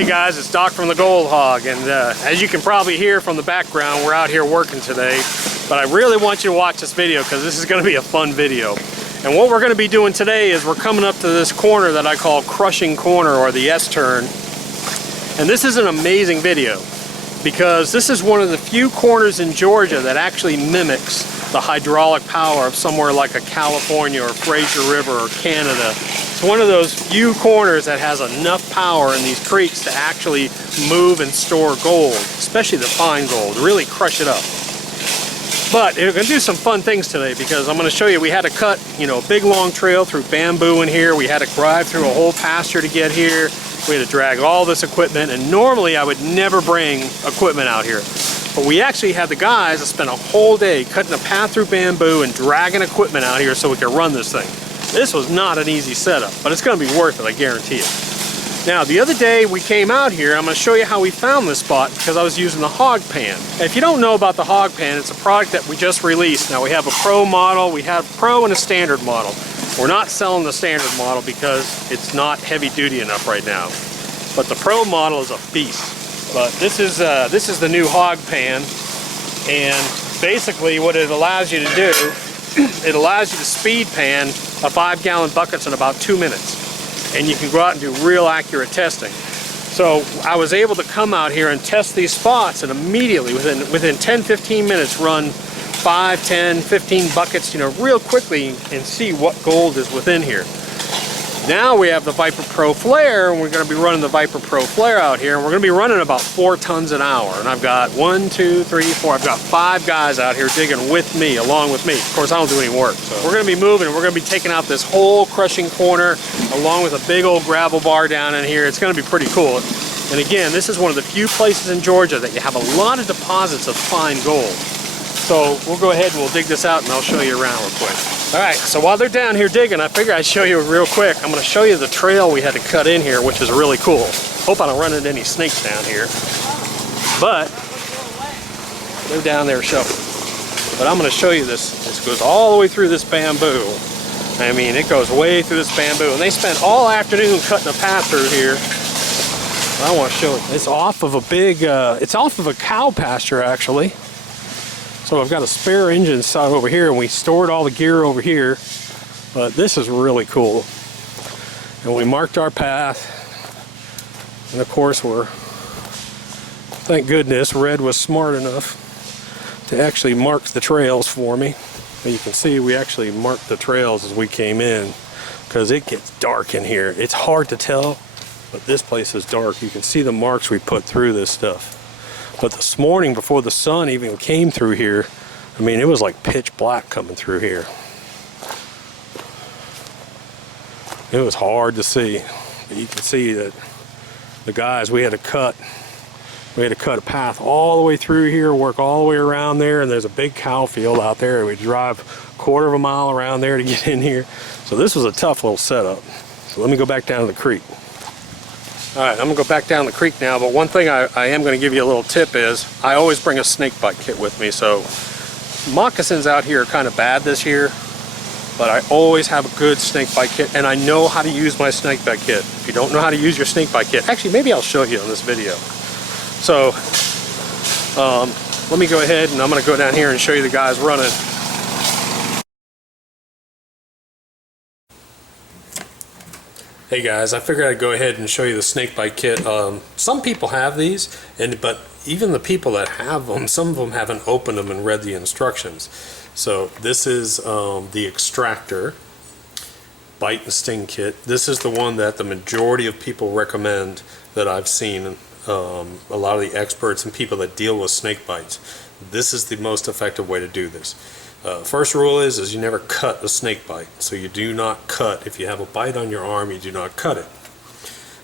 Hey guys, it's Doc from the Gold Hog, and as you can probably hear from the background, we're out here working today. But I really want you to watch this video because this is going to be a fun video. And what we're going to be doing today is we're coming up to this corner that I call Crushing Corner, or the S-turn. And this is an amazing video because this is one of the few corners in Georgia that actually mimics the hydraulic power of somewhere like a California or Fraser River or Canada. It's one of those few corners that has enough power in these creeks to actually move and store gold, especially the fine gold, really crush it up. But we're going to do some fun things today because I'm going to show you we had to cut, a big long trail through bamboo in here. We had to drive through a whole pasture to get here. We had to drag all this equipment, and normally I would never bring equipment out here. But we actually had the guys that spent a whole day cutting a path through bamboo and dragging equipment out here so we could run this thing. This was not an easy setup, but it's going to be worth it, I guarantee it. Now, the other day we came out here, I'm going to show you how we found this spot because I was using the hog pan. If you don't know about the hog pan, it's a product that we just released. Now, we have a pro model, we have pro and a standard model. We're not selling the standard model because it's not heavy duty enough right now. But the pro model is a beast. But this is the new hog pan, and basically what it allows you to do, it allows you to speed pan a 5-gallon buckets in about 2 minutes, and you can go out and do real accurate testing. So I was able to come out here and test these spots, and immediately within 10-15 minutes run 5, 10, 15 buckets, real quickly, and see what gold is within here. Now we have the Viper Pro Flare, and we're going to be running the Viper Pro Flare out here, and we're going to be running about 4 tons an hour. And I've got 1, 2, 3, 4, I've got 5 guys out here digging with me, along with me. Of course, I don't do any work. So we're going to be moving, and we're going to be taking out this whole crushing corner, along with a big old gravel bar down in here. It's going to be pretty cool. And again, this is one of the few places in Georgia that you have a lot of deposits of fine gold. So we'll go ahead and we'll dig this out, and I'll show you around real quick. All right, so while they're down here digging, I figured I'd show you real quick. I'm going to show you the trail we had to cut in here, which is really cool. Hope I don't run into any snakes down here. But they're down there shoveling. But I'm going to show you this. This goes all the way through this bamboo. I mean, it goes way through this bamboo. And they spent all afternoon cutting a path through here. I want to show you. It's off of a big, it's off of a cow pasture, actually. So I've got a spare engine side over here, and we stored all the gear over here. But this is really cool. And we marked our path. And of course thank goodness, Red was smart enough to actually mark the trails for me. And you can see we actually marked the trails as we came in, because it gets dark in here. It's hard to tell, but this place is dark. You can see the marks we put through this stuff. But this morning, before the sun even came through here, I mean, it was like pitch black coming through here. It was hard to see. But you can see that the guys, we had to cut a path all the way through here, work all the way around there, and there's a big cow field out there. We drive a quarter of a mile around there to get in here. So this was a tough little setup. So let me go back down to the creek. All right, I'm gonna go back down the creek now, but one thing I am gonna give you a little tip is I always bring a snake bite kit with me. So moccasins out here are kind of bad this year, but I always have a good snake bite kit, and I know how to use my snake bite kit. If you don't know how to use your snake bite kit, actually maybe I'll show you in this video. So let me go ahead, and I'm gonna go down here and show you the guys running. Hey guys, I figured I'd go ahead and show you the snake bite kit. Some people have these, but even the people that have them, some of them haven't opened them and read the instructions. So this is the extractor bite and sting kit. This is the one that the majority of people recommend that I've seen. A lot of the experts and people that deal with snake bites. This is the most effective way to do this. First rule is you never cut a snake bite. So you do not cut. If you have a bite on your arm, you do not cut it.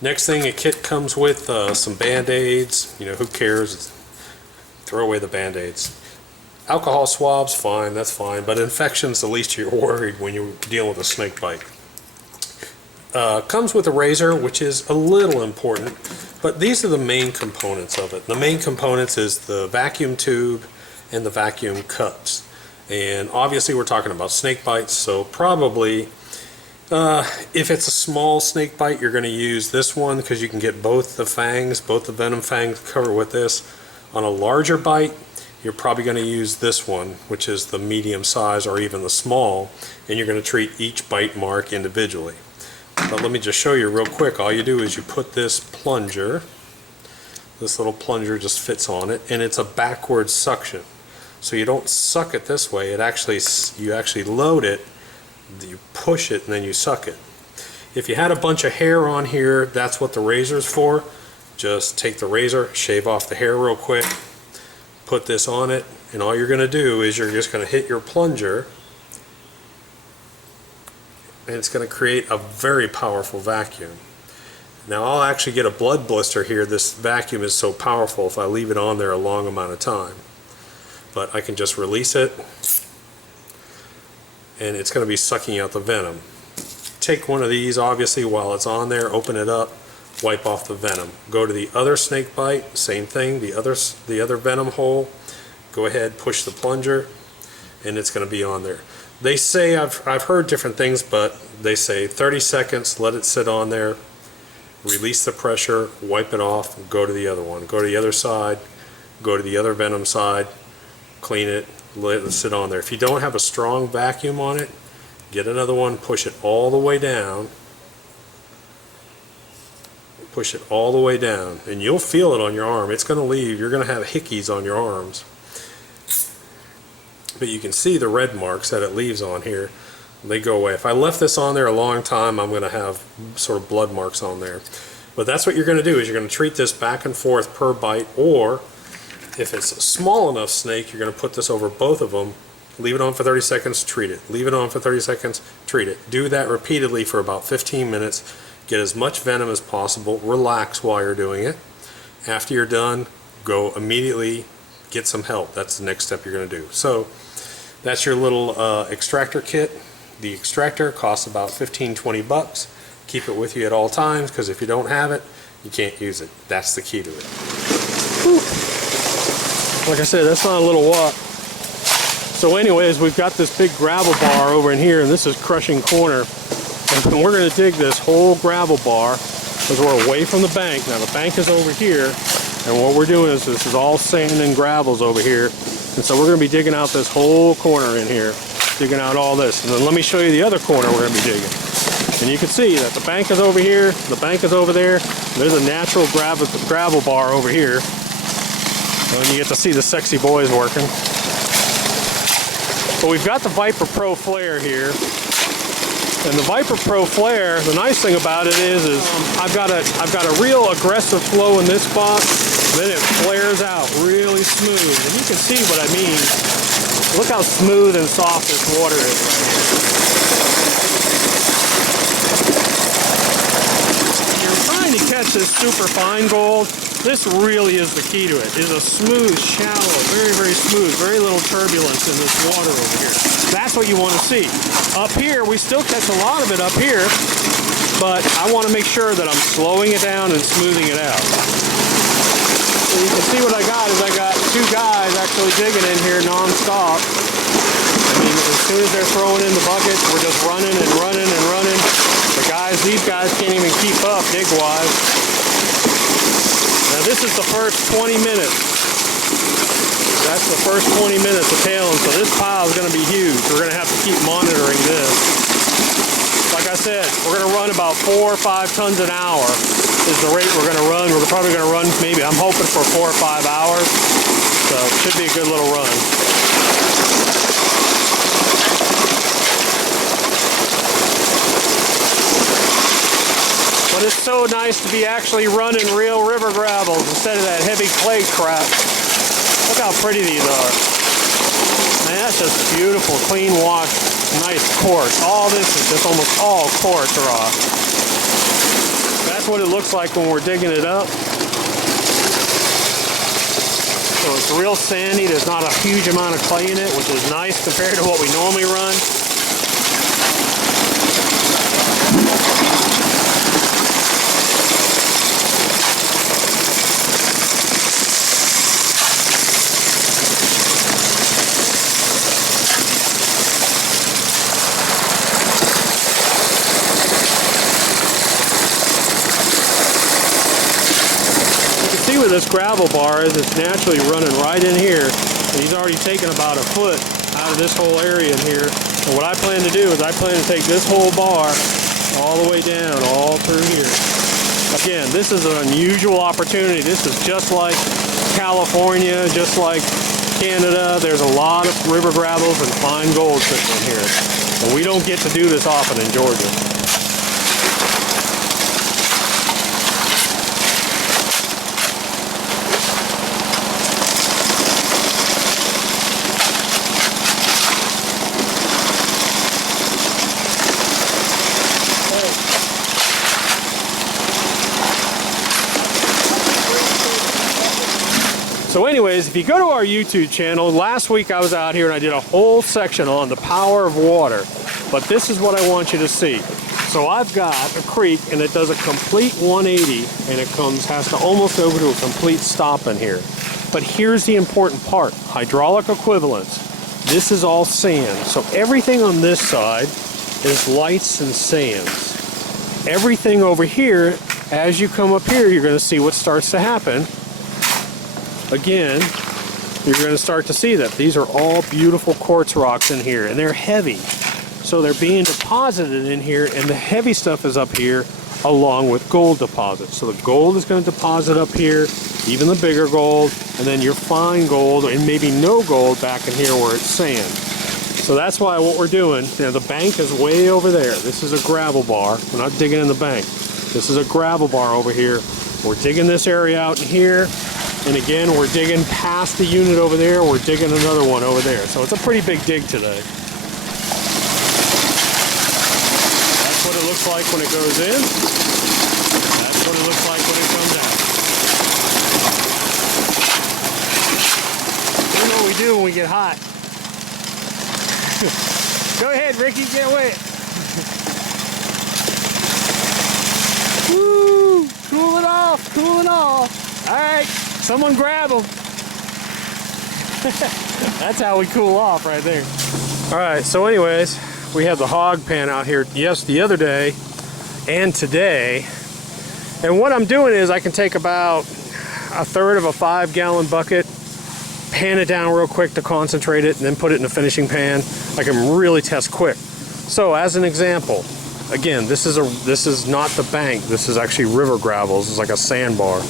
Next thing, a kit comes with some band-aids. Who cares? Throw away the band-aids. Alcohol swabs, fine, that's fine. But infections, the least you're worried when you're dealing with a snake bite. Comes with a razor, which is a little important. But these are the main components of it. The main components is the vacuum tube and the vacuum cups. And obviously we're talking about snake bites, so probably If it's a small snake bite, you're going to use this one because you can get both the fangs, both the venom fangs covered with this. On a larger bite, you're probably going to use this one, which is the medium size or even the small, and you're going to treat each bite mark individually. But let me just show you real quick. All you do is you put this plunger, this little plunger just fits on it, and it's a backward suction. So you don't suck it this way. You actually load it, you push it, and then you suck it. If you had a bunch of hair on here, that's what the razor's for. Just take the razor, shave off the hair real quick, put this on it, and all you're going to do is you're just going to hit your plunger, and it's going to create a very powerful vacuum. Now I'll actually get a blood blister here. This vacuum is so powerful if I leave it on there a long amount of time. But I can just release it, and it's going to be sucking out the venom. Take one of these, obviously, while it's on there, open it up, wipe off the venom. Go to the other snake bite, same thing, the other venom hole, go ahead, push the plunger, and it's going to be on there. They say, I've heard different things, but they say 30 seconds, let it sit on there, release the pressure, wipe it off, go to the other one. Go to the other side, go to the other venom side, clean it, let it sit on there. If you don't have a strong vacuum on it, get another one, push it all the way down, push it all the way down, and you'll feel it on your arm. It's going to leave. You're going to have hickeys on your arms. But you can see the red marks that it leaves on here. They go away. If I left this on there a long time, I'm going to have sort of blood marks on there. But that's what you're going to do, is you're going to treat this back and forth per bite, or if it's a small enough snake, you're going to put this over both of them, leave it on for 30 seconds, treat it. Leave it on for 30 seconds, treat it. Do that repeatedly for about 15 minutes. Get as much venom as possible. Relax while you're doing it. After you're done, go immediately get some help. That's the next step you're going to do. So that's your little extractor kit. The extractor costs about 15-20 bucks. Keep it with you at all times, because if you don't have it, you can't use it. That's the key to it. Whew. Like I said, that's not a little what. So anyways, we've got this big gravel bar over in here, and this is Crushing Corner. And we're going to dig this whole gravel bar because we're away from the bank. Now the bank is over here, and what we're doing is this is all sand and gravels over here. And so we're going to be digging out this whole corner in here, digging out all this. And then let me show you the other corner we're going to be digging. And you can see that the bank is over here, the bank is over there. There's a natural gravel bar over here. And you get to see the sexy boys working. But we've got the Viper Pro flare here. And the Viper Pro flare, the nice thing about it is I've got a real aggressive flow in this spot. Then it flares out really smooth. And you can see what I mean. Look how smooth and soft this water is right here. You're trying to catch this super fine gold. This really is the key to it. It's a smooth, shallow, very, very smooth, very little turbulence in this water over here. That's what you want to see. Up here, we still catch a lot of it up here, but I want to make sure that I'm slowing it down and smoothing it out. So you can see what I got is I got two guys actually digging in here non-stop. I mean, as soon as they're throwing in the buckets, we're just running and running and running. These guys can't even keep up dig-wise. Now this is the first 20 minutes. That's the first 20 minutes of tailing, so this pile is going to be huge. We're going to have to keep monitoring this. Like I said, we're going to run about 4 or 5 tons an hour is the rate we're going to run. We're probably going to run maybe, I'm hoping for 4 or 5 hours. So it should be a good little run. But it's so nice to be actually running real river gravels instead of that heavy clay crap. Look how pretty these are. Man, that's just beautiful, clean wash, nice quartz. All this is just almost all quartz rock. That's what it looks like when we're digging it up. So it's real sandy. There's not a huge amount of clay in it, which is nice compared to what we normally run. of this gravel bar is it's naturally running right in here. And he's already taken about a foot out of this whole area in here. And what I plan to do is I plan to take this whole bar all the way down, all through here. Again, this is an unusual opportunity. This is just like California, just like Canada. There's a lot of river gravels and fine gold sitting in here. And we don't get to do this often in Georgia. So anyways, if you go to our YouTube channel, last week I was out here and I did a whole section on the power of water. But this is what I want you to see. So I've got a creek and it does a complete 180 and it has to almost over to a complete stop in here. But here's the important part, hydraulic equivalence. This is all sand. So everything on this side is lights and sands. Everything over here, as you come up here, you're going to see what starts to happen. Again, you're going to start to see that these are all beautiful quartz rocks in here, and they're heavy. So they're being deposited in here, and the heavy stuff is up here along with gold deposits. So the gold is going to deposit up here, even the bigger gold, and then your fine gold, and maybe no gold back in here where it's sand. So that's why what we're doing, you know, the bank is way over there. This is a gravel bar. We're not digging in the bank. This is a gravel bar over here. We're digging this area out in here. And again, we're digging past the unit over there. We're digging another one over there. So it's a pretty big dig today. That's what it looks like when it goes in. That's what it looks like when it comes out. You know what we do when we get hot. Go ahead, Ricky, get wet. Woo! Cooling off, cooling off. All right. Someone grab them. That's how we cool off right there. All right, so anyways, we have the hog pan out here, yes, the other day and today. And what I'm doing is I can take about a third of a 5-gallon bucket, pan it down real quick to concentrate it, and then put it in a finishing pan. I can really test quick. So as an example, again, this is not the bank. This is actually river gravels. It's like a sandbar.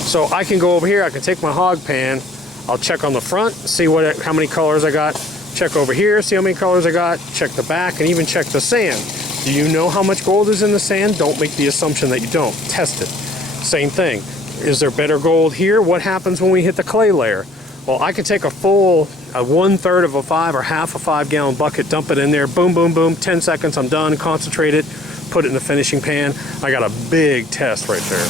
So I can go over here, I can take my hog pan, I'll check on the front, see how many colors I got, check over here, see how many colors I got, check the back, and even check the sand. Do you know how much gold is in the sand? Don't make the assumption that you don't. Test it. Same thing. Is there better gold here? What happens when we hit the clay layer? Well, I can take a full, 1/3 of a 5 or half a 5-gallon bucket, dump it in there, boom, boom, boom, 10 seconds, I'm done, concentrate it, put it in the finishing pan. I got a big test right there.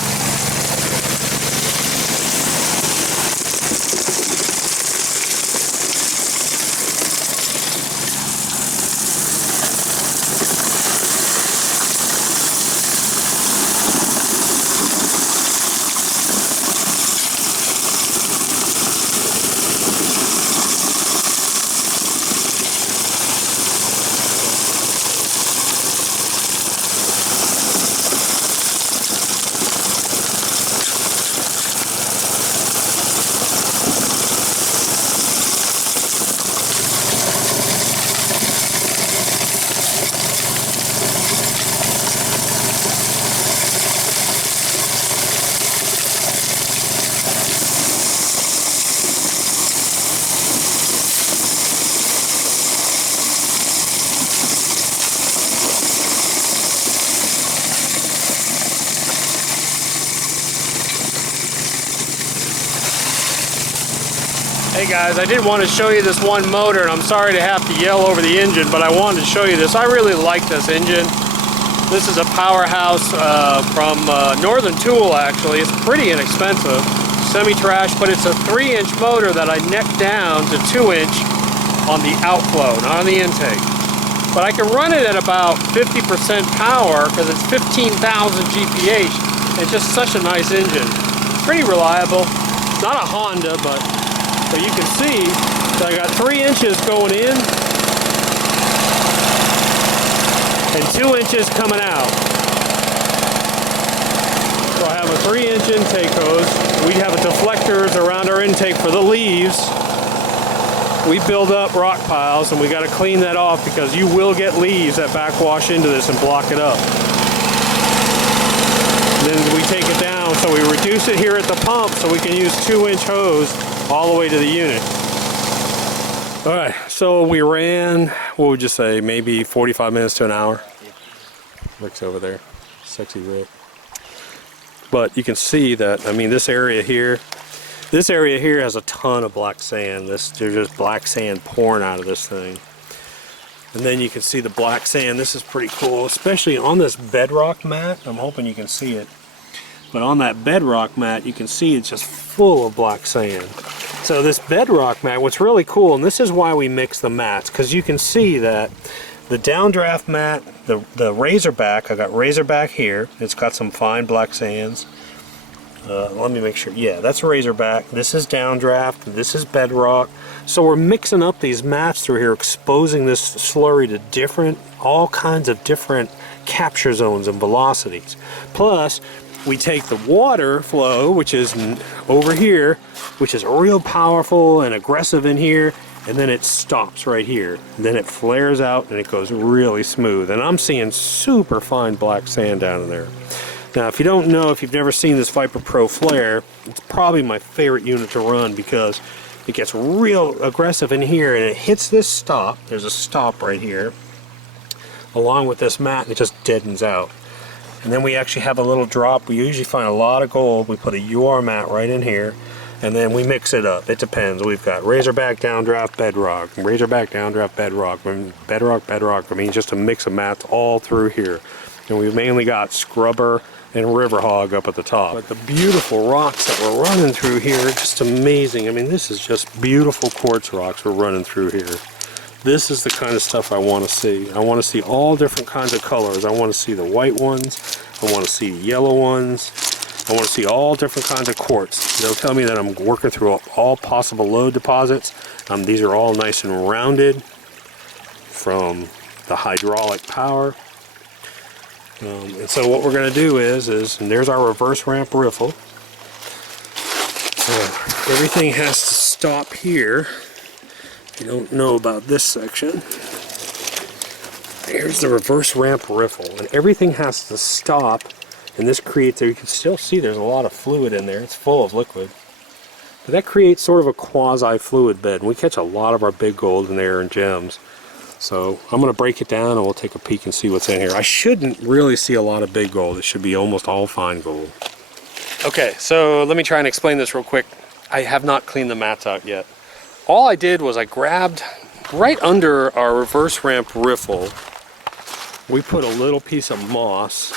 Hey guys, I did want to show you this one motor, and I'm sorry to have to yell over the engine, but I wanted to show you this. I really like this engine. This is a powerhouse from Northern Tool, actually. It's pretty inexpensive, semi-trash, but it's a 3-inch motor that I necked down to 2-inch on the outflow, not on the intake. But I can run it at about 50% power because it's 15,000 GPH. It's just such a nice engine. Pretty reliable. It's not a Honda, but you can see that I got 3 inches going in and 2 inches coming out. So I have a 3 inch intake hose. We have deflectors around our intake for the leaves. We build up rock piles and we got to clean that off because you will get leaves that backwash into this and block it up. And then we take it down, so we reduce it here at the pump so we can use 2-inch hose all the way to the unit. All right, so we ran, what would you say, maybe 45 minutes to an hour? Rick's over there, sexy Rick. But you can see that, I mean, this area here has a ton of black sand. There's just black sand pouring out of this thing. And then you can see the black sand. This is pretty cool, especially on this bedrock mat. I'm hoping you can see it. But on that bedrock mat, you can see it's just full of black sand. So this bedrock mat, what's really cool, and this is why we mix the mats, because you can see that the downdraft mat, the Razorback, I got Razorback here. It's got some fine black sands. Let me make sure. Yeah, that's Razorback. This is downdraft. This is bedrock. So we're mixing up these mats through here, exposing this slurry to all kinds of different capture zones and velocities. Plus, we take the water flow, which is over here, which is real powerful and aggressive in here, and then it stops right here. And then it flares out and it goes really smooth. And I'm seeing super fine black sand down in there. Now, if you don't know, if you've never seen this Viper Pro flare, it's probably my favorite unit to run because it gets real aggressive in here and it hits this stop. There's a stop right here, along with this mat, and it just deadens out. And then we actually have a little drop. We usually find a lot of gold. We put a UR mat right in here, and then we mix it up. It depends. We've got Razorback, downdraft, bedrock, Razorback, downdraft, bedrock, bedrock. I mean, just a mix of mats all through here. And we've mainly got scrubber and river hog up at the top. But the beautiful rocks that we're running through here are just amazing. I mean, this is just beautiful quartz rocks we're running through here. This is the kind of stuff I want to see. I want to see all different kinds of colors. I want to see the white ones. I want to see yellow ones. I want to see all different kinds of quartz. They'll tell me that I'm working through all possible lode deposits. These are all nice and rounded from the hydraulic power. And so what we're going to do is and there's our reverse ramp riffle. Everything has to stop here. If you don't know about this section, here's the reverse ramp riffle, and everything has to stop, and this creates, you can still see there's a lot of fluid in there. It's full of liquid. But that creates sort of a quasi-fluid bed, and we catch a lot of our big gold in there and gems. So I'm going to break it down and we'll take a peek and see what's in here. I shouldn't really see a lot of big gold. It should be almost all fine gold. Okay, so let me try and explain this real quick. I have not cleaned the mats out yet. All I did was I grabbed right under our reverse ramp riffle. We put a little piece of moss.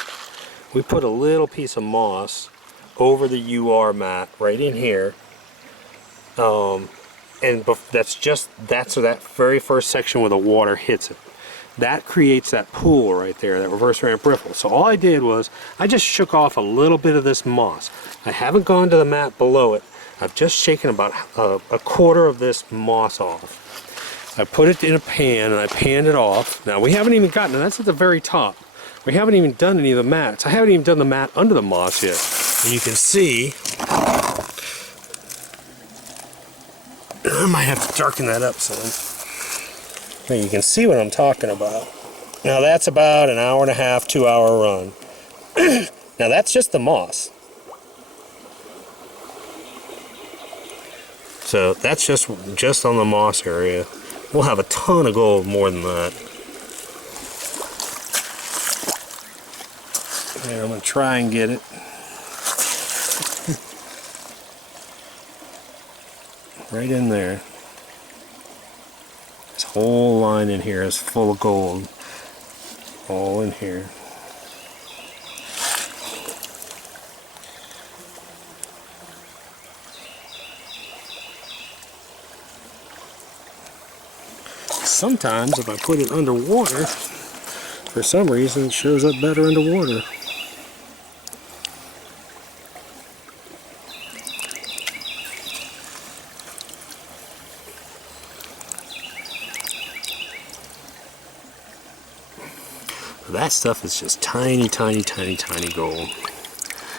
We put a little piece of moss over the UR mat right in here. And that's that very first section where the water hits it. That creates that pool right there, that reverse ramp riffle. So all I did was I just shook off a little bit of this moss. I haven't gone to the mat below it. I've just shaken about a quarter of this moss off. I put it in a pan and I panned it off. Now we haven't even gotten, and that's at the very top. We haven't even done any of the mats. I haven't even done the mat under the moss yet. And you can see, I might have to darken that up some. Now you can see what I'm talking about. Now that's about an hour and a half, 2 hour run. Now that's just the moss. So that's just on the moss area. We'll have a ton of gold more than that. There, I'm going to try and get it. Right in there. This whole line in here is full of gold. All in here. Sometimes if I put it underwater, for some reason it shows up better underwater. That stuff is just tiny, tiny, tiny, tiny gold.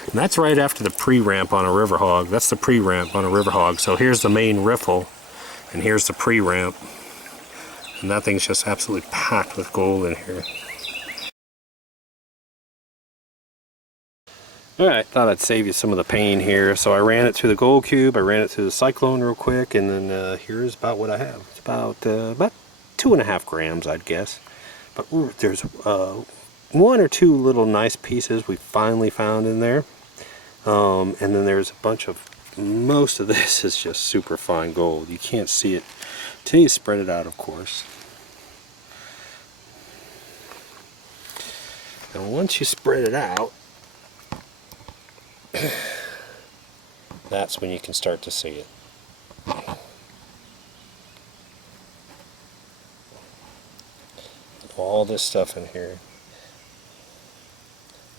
And that's right after the pre-ramp on a river hog. That's the pre-ramp on a river hog. So here's the main riffle, and here's the pre-ramp. And that thing's just absolutely packed with gold in here. Alright, thought I'd save you some of the pain here. So I ran it through the gold cube, I ran it through the cyclone real quick, and then here's about what I have. It's about 2.5 grams, I'd guess. But ooh, there's one or two little nice pieces we finally found in there. And then there's a bunch of, most of this is just super fine gold. You can't see it till you spread it out, of course. And once you spread it out, that's when you can start to see it. All this stuff in here.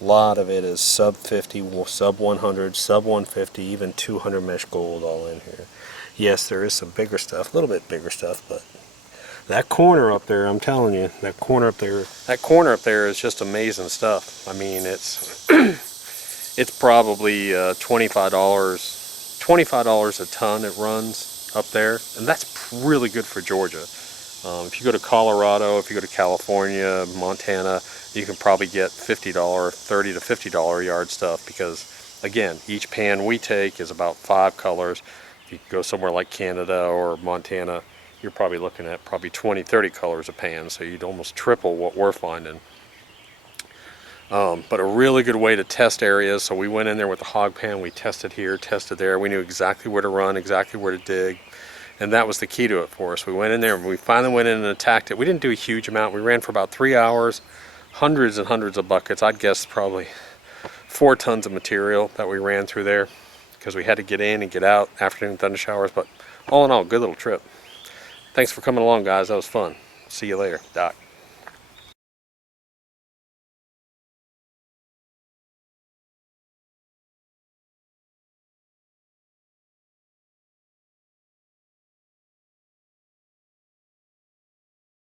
A lot of it is sub 50, sub 100, sub 150, even 200 mesh gold all in here. Yes, there is some bigger stuff, a little bit bigger stuff, but that corner up there, I'm telling you, that corner up there is just amazing stuff. I mean, it's it's probably $25 a ton it runs up there, and that's really good for Georgia. If you go to Colorado, if you go to California, Montana, you can probably get $50, $30 to $50 yard stuff, because again, each pan we take is about 5 colors. If you go somewhere like Canada or Montana, you're probably looking at probably 20, 30 colors a pan, so you'd almost triple what we're finding. But a really good way to test areas. So we went in there with the hog pan, we tested here, tested there, we knew exactly where to run, exactly where to dig, and that was the key to it for us. We went in there and we finally went in and attacked it. We didn't do a huge amount. We ran for about 3 hours, hundreds and hundreds of buckets. I'd guess probably 4 tons of material that we ran through there, because we had to get in and get out, afternoon thunder showers. But all in all, good little trip. Thanks for coming along, guys. That was fun. See you later. Doc.